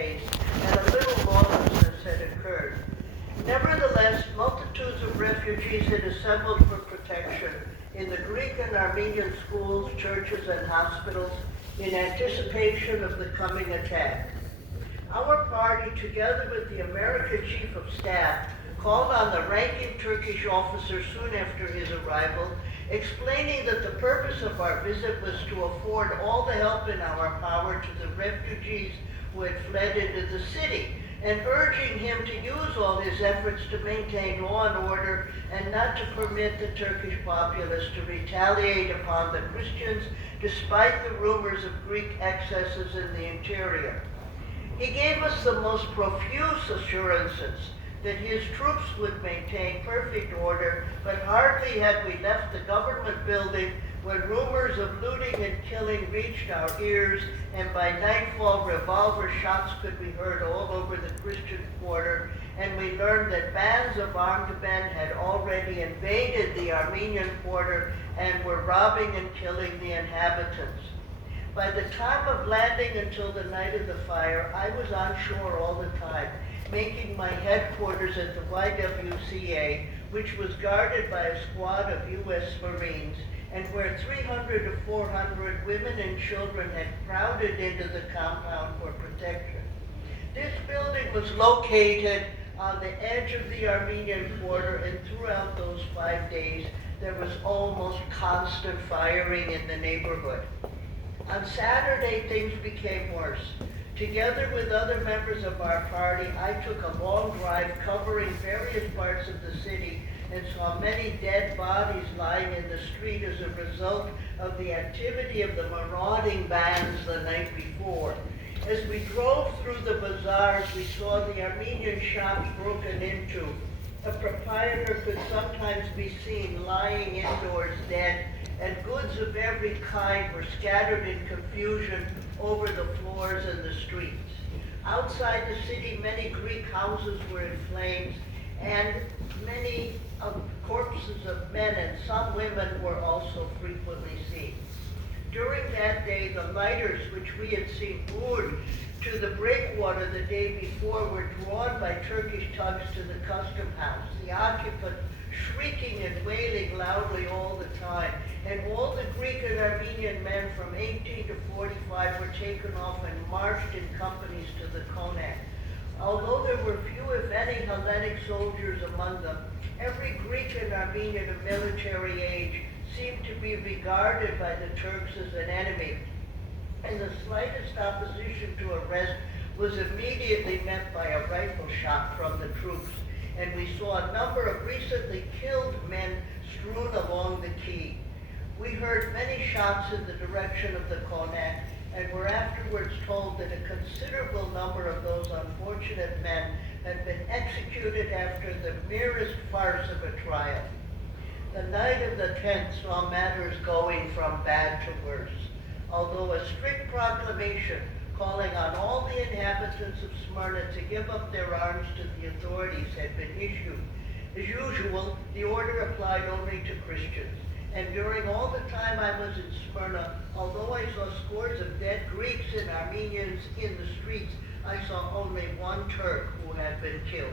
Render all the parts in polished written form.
days, and a little lawlessness had occurred. Nevertheless, multitudes of refugees had assembled for protection in the Greek and Armenian schools, churches, and hospitals in anticipation of the coming attack. Our party, together with the American Chief of Staff, called on the ranking Turkish officer soon after his arrival, explaining that the purpose of our visit was to afford all the help in our power to the refugees who had fled into the city, and urging him to use all his efforts to maintain law and order and not to permit the Turkish populace to retaliate upon the Christians despite the rumors of Greek excesses in the interior. He gave us the most profuse assurances that his troops would maintain perfect order, but hardly had we left the government building when rumors of looting and killing reached our ears, and by nightfall revolver shots could be heard all over the Christian quarter, and we learned that bands of armed men had already invaded the Armenian quarter and were robbing and killing the inhabitants. By the time of landing until the night of the fire, I was on shore all the time, making my headquarters at the YWCA, which was guarded by a squad of U.S. Marines, and where 300 to 400 women and children had crowded into the compound for protection. This building was located on the edge of the Armenian quarter, and throughout those 5 days, there was almost constant firing in the neighborhood. On Saturday, things became worse. Together with other members of our party, I took a long drive covering various parts of the city and saw many dead bodies lying in the street as a result of the activity of the marauding bands the night before. As we drove through the bazaars, we saw the Armenian shops broken into. A proprietor could sometimes be seen lying indoors dead, and goods of every kind were scattered in confusion over the floors and the streets. Outside the city, many Greek houses were in flames, and many corpses of men and some women were also frequently seen. During that day, the lighters which we had seen moored to the breakwater the day before were drawn by Turkish tugs to the custom house, the occupant shrieking and wailing loudly all the time, and all the Greek and Armenian men from 18 to 45 were taken off and marched in companies to the Konak. Although there were few, if any, Hellenic soldiers among them, every Greek and Armenian of military age seemed to be regarded by the Turks as an enemy, and the slightest opposition to arrest was immediately met by a rifle shot from the troops, and we saw a number of recently killed men strewn along the quay. We heard many shots in the direction of the Konak, and were afterwards told that a considerable number of those unfortunate men had been executed after the merest farce of a trial. The night of the 10th saw matters going from bad to worse. Although a strict proclamation calling on all the inhabitants of Smyrna to give up their arms to the authorities had been issued, as usual, the order applied only to Christians. And during all the time I was in Smyrna, although I saw scores of dead Greeks and Armenians in the streets, I saw only one Turk who had been killed.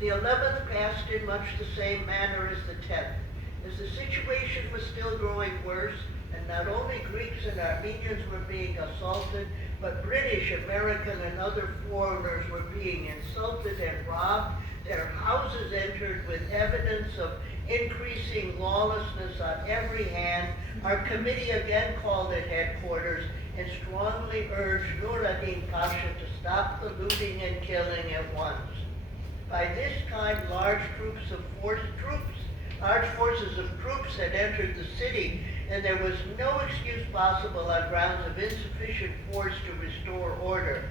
The 11th passed in much the same manner as the 10th. As the situation was still growing worse, and not only Greeks and Armenians were being assaulted, but British, American, and other foreigners were being insulted and robbed, their houses entered with evidence of increasing lawlessness on every hand, our committee again called at headquarters and strongly urged Nur ad-Din Pasha to stop the looting and killing at once. By this time, large forces of troops had entered the city, and there was no excuse possible on grounds of insufficient force to restore order.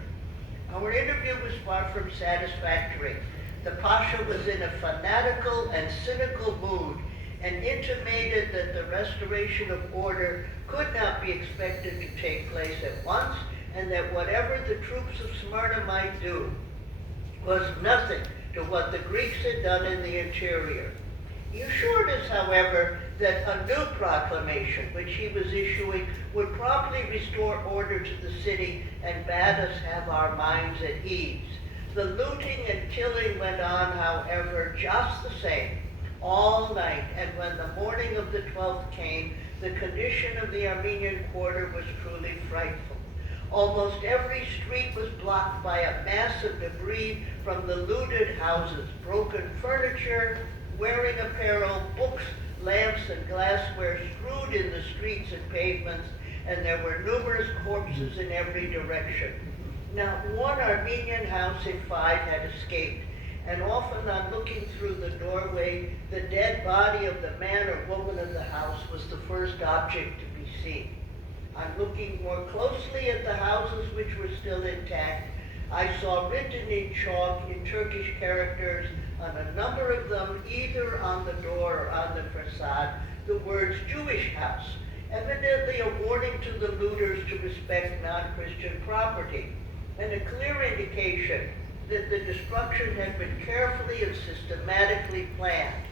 Our interview was far from satisfactory. The Pasha was in a fanatical and cynical mood and intimated that the restoration of order could not be expected to take place at once, and that whatever the troops of Smyrna might do was nothing to what the Greeks had done in the interior. He assured us, however, that a new proclamation, which he was issuing, would promptly restore order to the city and bade us have our minds at ease. The looting and killing went on, however, just the same, all night, and when the morning of the 12th came, the condition of the Armenian quarter was truly frightful. Almost every street was blocked by a mass of debris from the looted houses, broken furniture, wearing apparel, books, lamps, and glassware strewed in the streets and pavements, and there were numerous corpses in every direction. Now, one Armenian house in 5 had escaped, and often on looking through the doorway, the dead body of the man or woman of the house was the first object to be seen. On looking more closely at the houses which were still intact, I saw written in chalk in Turkish characters on a number of them, either on the door or on the facade, the words Jewish house, evidently a warning to the looters to respect non-Christian property, and a clear indication that the destruction had been carefully and systematically planned.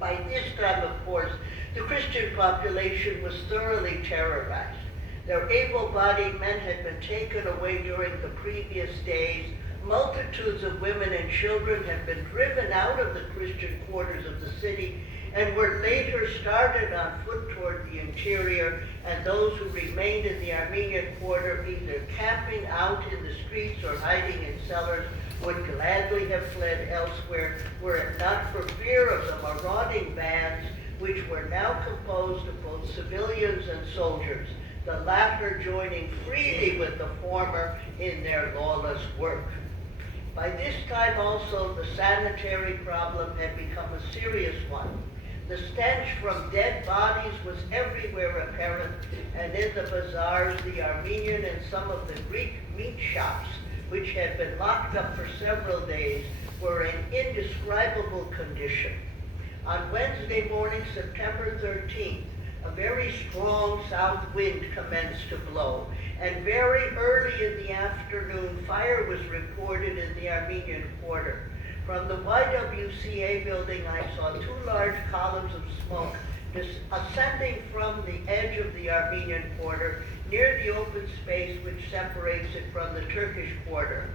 By this time, of course, the Christian population was thoroughly terrorized. Their able-bodied men had been taken away during the previous days. Multitudes of women and children had been driven out of the Christian quarters of the city and were later started on foot toward the interior, and those who remained in the Armenian quarter, either camping out in the streets or hiding in cellars, would gladly have fled elsewhere were it not for fear of the marauding bands, which were now composed of both civilians and soldiers, the latter joining freely with the former in their lawless work. By this time also the sanitary problem had become a serious one. The stench from dead bodies was everywhere apparent, and in the bazaars the Armenian and some of the Greek meat shops, which had been locked up for several days, were in indescribable condition. On Wednesday morning, September 13th, a very strong south wind commenced to blow, and very early in the afternoon, fire was reported in the Armenian quarter. From the YWCA building, I saw 2 large columns of smoke ascending from the edge of the Armenian quarter near the open space which separates it from the Turkish quarter.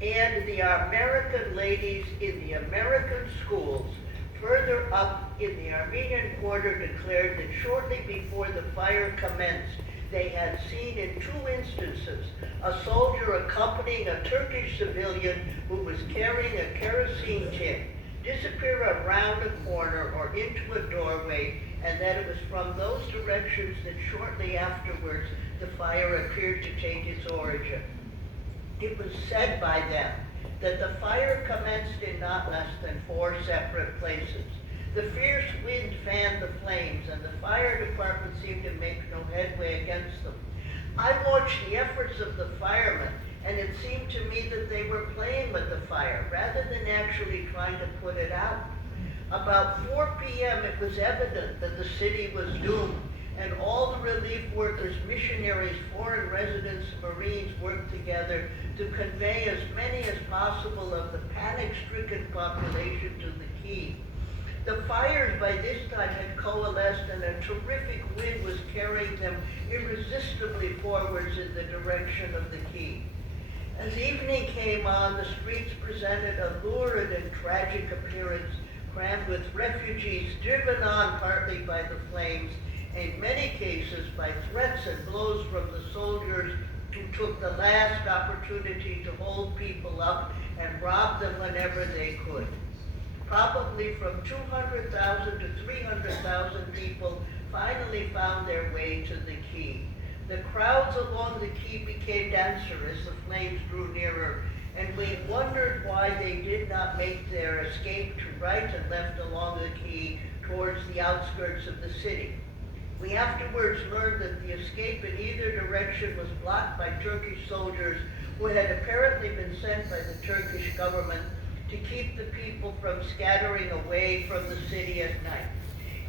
And the American ladies in the American schools further up in the Armenian quarter declared that shortly before the fire commenced, they had seen in 2 instances a soldier accompanying a Turkish civilian who was carrying a kerosene tin disappear around a corner or into a doorway, and that it was from those directions that shortly afterwards the fire appeared to take its origin. It was said by them that the fire commenced in not less than 4 separate places. The fierce wind fanned the flames, and the fire department seemed to make no headway against them. I watched the efforts of the firemen, and it seemed to me that they were playing with the fire rather than actually trying to put it out. About 4 p.m. it was evident that the city was doomed, and all the relief workers, missionaries, foreign residents, Marines worked together to convey as many as possible of the panic-stricken population to the quay. The fires by this time had coalesced, and a terrific wind was carrying them irresistibly forwards in the direction of the quay. As evening came on, the streets presented a lurid and tragic appearance, crammed with refugees driven on partly by the flames, in many cases by threats and blows from the soldiers who took the last opportunity to hold people up and rob them whenever they could. Probably from 200,000 to 300,000 people finally found their way to the quay. The crowds along the quay became denser as the flames drew nearer, and we wondered why they did not make their escape to right and left along the quay towards the outskirts of the city. We afterwards learned that the escape in either direction was blocked by Turkish soldiers who had apparently been sent by the Turkish government to keep the people from scattering away from the city at night.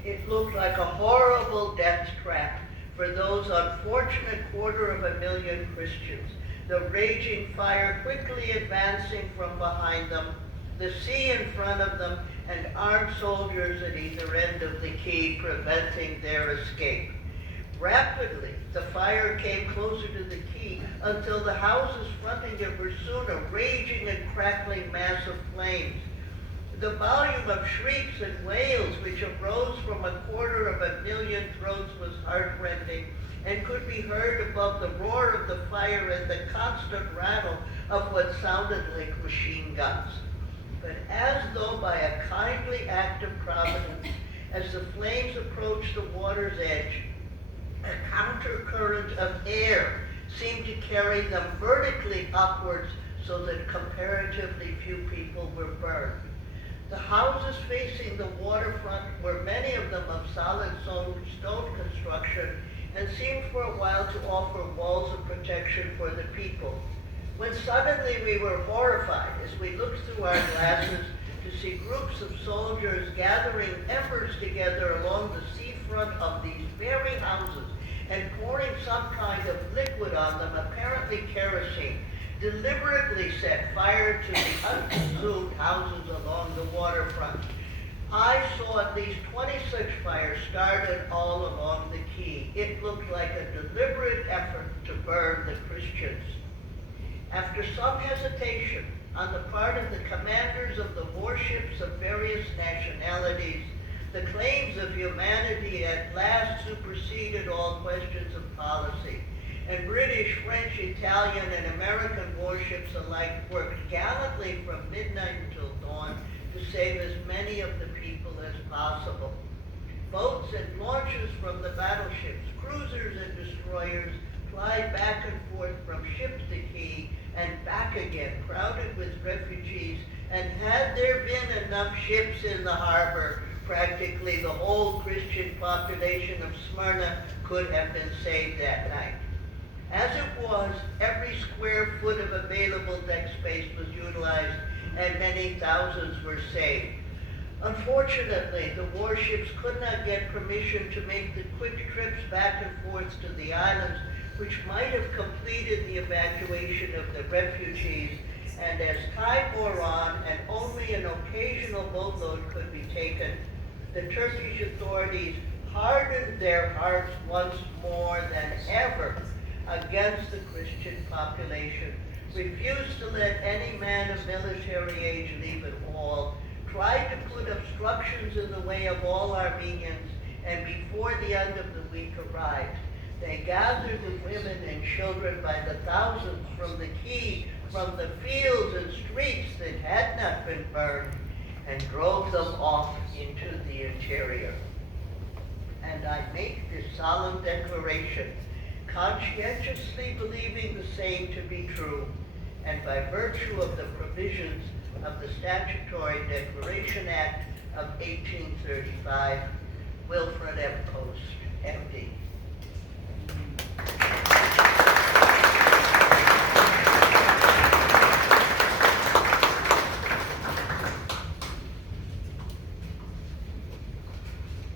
It looked like a horrible death trap for those unfortunate 250,000 Christians, the raging fire quickly advancing from behind them, the sea in front of them, and armed soldiers at either end of the quay preventing their escape. Rapidly, the fire came closer to the quay until the houses fronting it were soon a raging and crackling mass of flames. The volume of shrieks and wails which arose from 250,000 throats was heartrending and could be heard above the roar of the fire and the constant rattle of what sounded like machine guns. But as though by a kindly act of providence, as the flames approached the water's edge, a countercurrent of air seemed to carry them vertically upwards so that comparatively few people were burned. The houses facing the waterfront were many of them of solid stone construction and seemed for a while to offer walls of protection for the people, when suddenly we were horrified as we looked through our glasses to see groups of soldiers gathering embers together along the seafront of these very houses and pouring some kind of liquid on them, apparently kerosene, deliberately set fire to the unconsumed houses along the waterfront. I saw at least 20 such fires started all along the quay. It looked like a deliberate effort to burn the Christians. After some hesitation on the part of the commanders of the warships of various nationalities, the claims of humanity at last superseded all questions of policy, and British, French, Italian, and American warships alike worked gallantly from midnight until dawn to save as many of the people as possible. Boats and launches from the battleships, cruisers and destroyers plied back and forth from ship to quay and back again, crowded with refugees, and had there been enough ships in the harbor, practically the whole Christian population of Smyrna could have been saved that night. As it was, every square foot of available deck space was utilized, and many thousands were saved. Unfortunately, the warships could not get permission to make the quick trips back and forth to the islands, which might have completed the evacuation of the refugees, and as time wore on and only an occasional boatload could be taken, the Turkish authorities hardened their hearts once more than ever against the Christian population, refused to let any man of military age leave at all, tried to put obstructions in the way of all Armenians, and before the end of the week arrived, they gathered the women and children by the thousands from the quay, from the fields and streets that had not been burned, and drove them off into the interior. And I make this solemn declaration, conscientiously believing the same to be true, and by virtue of the provisions of the Statutory Declaration Act of 1835, Wilfred M. Post, M.D.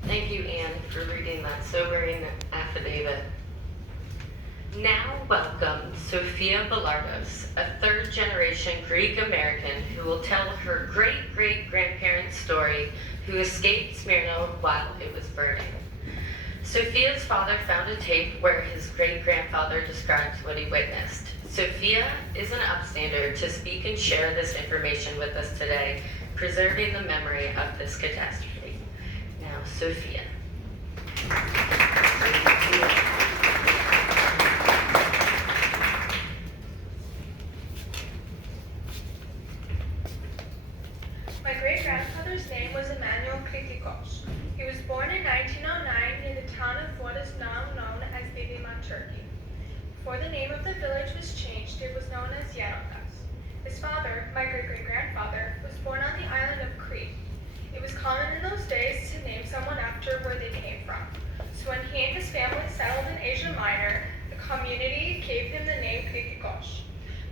Thank you, Anne, for reading that sobering affidavit. Now welcome Sophia Belardos, a third-generation Greek-American who will tell her great-great-grandparents' story who escaped Smyrna while it was burning. Sophia's father found a tape where his great-grandfather describes what he witnessed. Sophia is an upstander to speak and share this information with us today, preserving the memory of this catastrophe. Now, Sophia. My great-grandfather's name was Emmanuel Kritikos. He was born in 1909 near the town of what is now known as Didima, Turkey. Before the name of the village was changed, it was known as Yerokas. His father, my great-great-grandfather, was born on the island of Crete. It was common in those days to name someone after where they came from. So when he and his family settled in Asia Minor, the community gave him the name Kritikos.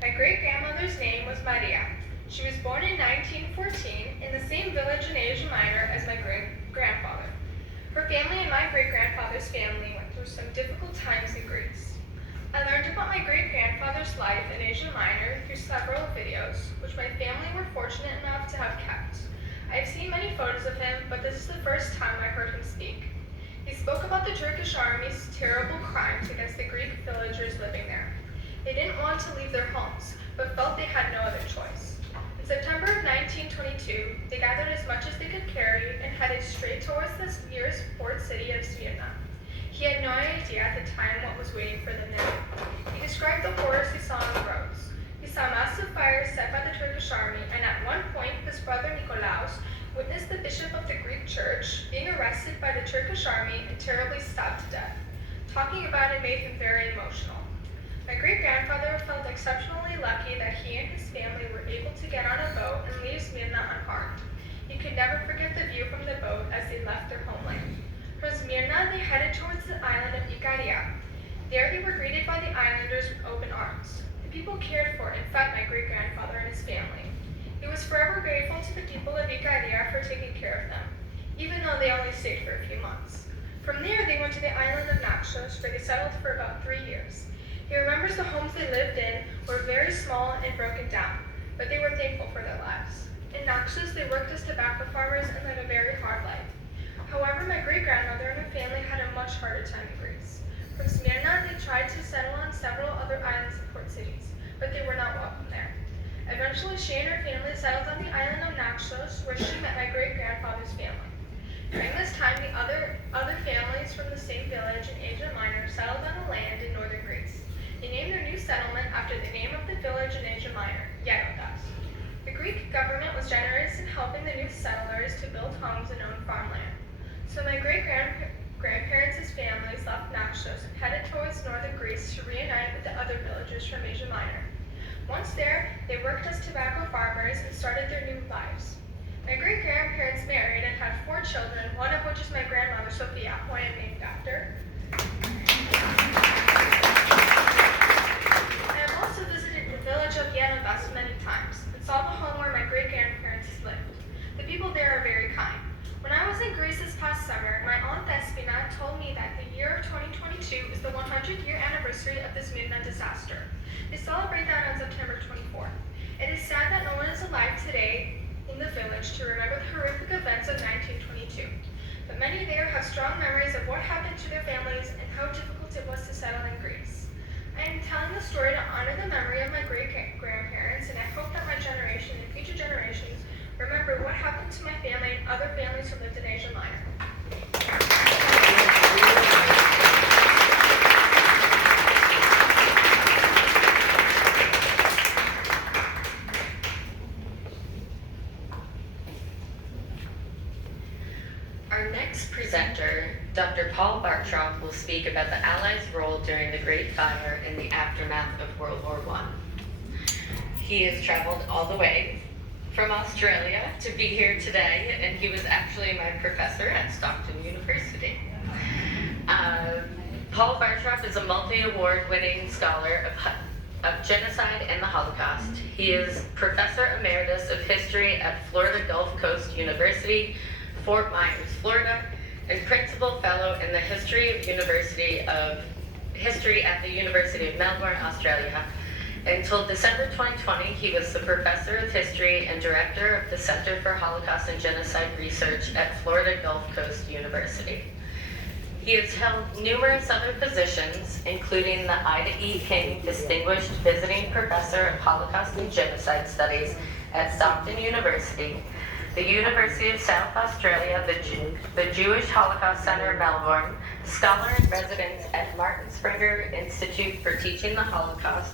My great-grandmother's name was Maria. She was born in 1914 in the same village in Asia Minor as my great-grandfather. Her family and my great-grandfather's family went through some difficult times in Greece. I learned about my great-grandfather's life in Asia Minor through several videos, which my family were fortunate enough to have kept. I've seen many photos of him, but this is the first time I heard him speak. He spoke about the Turkish army's terrible crimes against the Greek villagers living there. They didn't want to leave their homes, but felt they had no other choice. In September of 1922, they gathered as much as they could carry and headed straight towards the nearest port city of Smyrna. He had no idea at the time what was waiting for them there. He described the horrors he saw on the roads. He saw massive fires set by the Turkish army, and at one point, his brother Nikolaos witnessed the bishop of the Greek church being arrested by the Turkish army and terribly stabbed to death. Talking about it made him very emotional. My great-grandfather felt exceptionally lucky that he and his family were able to get on a boat and leave Smyrna unharmed. He could never forget the view from the boat as they left their homeland. From Smyrna, they headed towards the island of Ikaria. There they were greeted by the islanders with open arms. The people cared for and fed my great-grandfather and his family. He was forever grateful to the people of Ikaria for taking care of them, even though they only stayed for a few months. From there, they went to the island of Naxos, where they settled for about 3 years. He remembers the homes they lived in were very small and broken down, but they were thankful for their lives. In Naxos, they worked as tobacco farmers and led a very hard life. However, my great-grandmother and her family had a much harder time in Greece. From Smyrna, they tried to settle on several other islands and port cities, but they were not welcome there. Eventually, she and her family settled on the island of Naxos, where she met my great-grandfather's family. During this time, the other families from the same village in Asia Minor settled on the land in northern Greece. They named their new settlement after the name of the village in Asia Minor, Genodas. The Greek government was generous in helping the new settlers to build homes and own farmland. So my great-grandparents' families left Naxos and headed towards northern Greece to reunite with the other villagers from Asia Minor. Once there, they worked as tobacco farmers and started their new lives. My great-grandparents married and had 4 children, one of which is my grandmother, Sophia, who I am named after. I have also visited the village of Genodas many times and saw the home where my great-grandparents lived. The people there are very kind. When I was in Greece this past summer, my aunt Despina told me that the year of 2022 is the 100-year anniversary of the Smyrna disaster. They celebrate that on September 24th. It is sad that no one is alive today in the village to remember the horrific events of 1922. But many there have strong memories of what happened to their families and how difficult it was to settle in Greece. I am telling the story to honor the memory of my great-grandparents, and I hope that my generation and future generations remember what happened to my family and other families who lived in Asia Minor. Our next presenter, Dr. Paul Bartrop, will speak about the Allies' role during the Great Fire in the aftermath of World War I. He has traveled all the way from Australia to be here today, and he was actually my professor at Stockton University. Paul Bartrop is a multi-award winning scholar of genocide and the Holocaust. He is Professor Emeritus of History at Florida Gulf Coast University, Fort Myers, Florida, and Principal Fellow in the History at the University of Melbourne, Australia. Until December 2020, he was the Professor of History and Director of the Center for Holocaust and Genocide Research at Florida Gulf Coast University. He has held numerous other positions, including the Ida E. King Distinguished Visiting Professor of Holocaust and Genocide Studies at Stockton University, the University of South Australia, the Jewish Holocaust Center, Melbourne, Scholar in Residence at Martin Springer Institute for Teaching the Holocaust,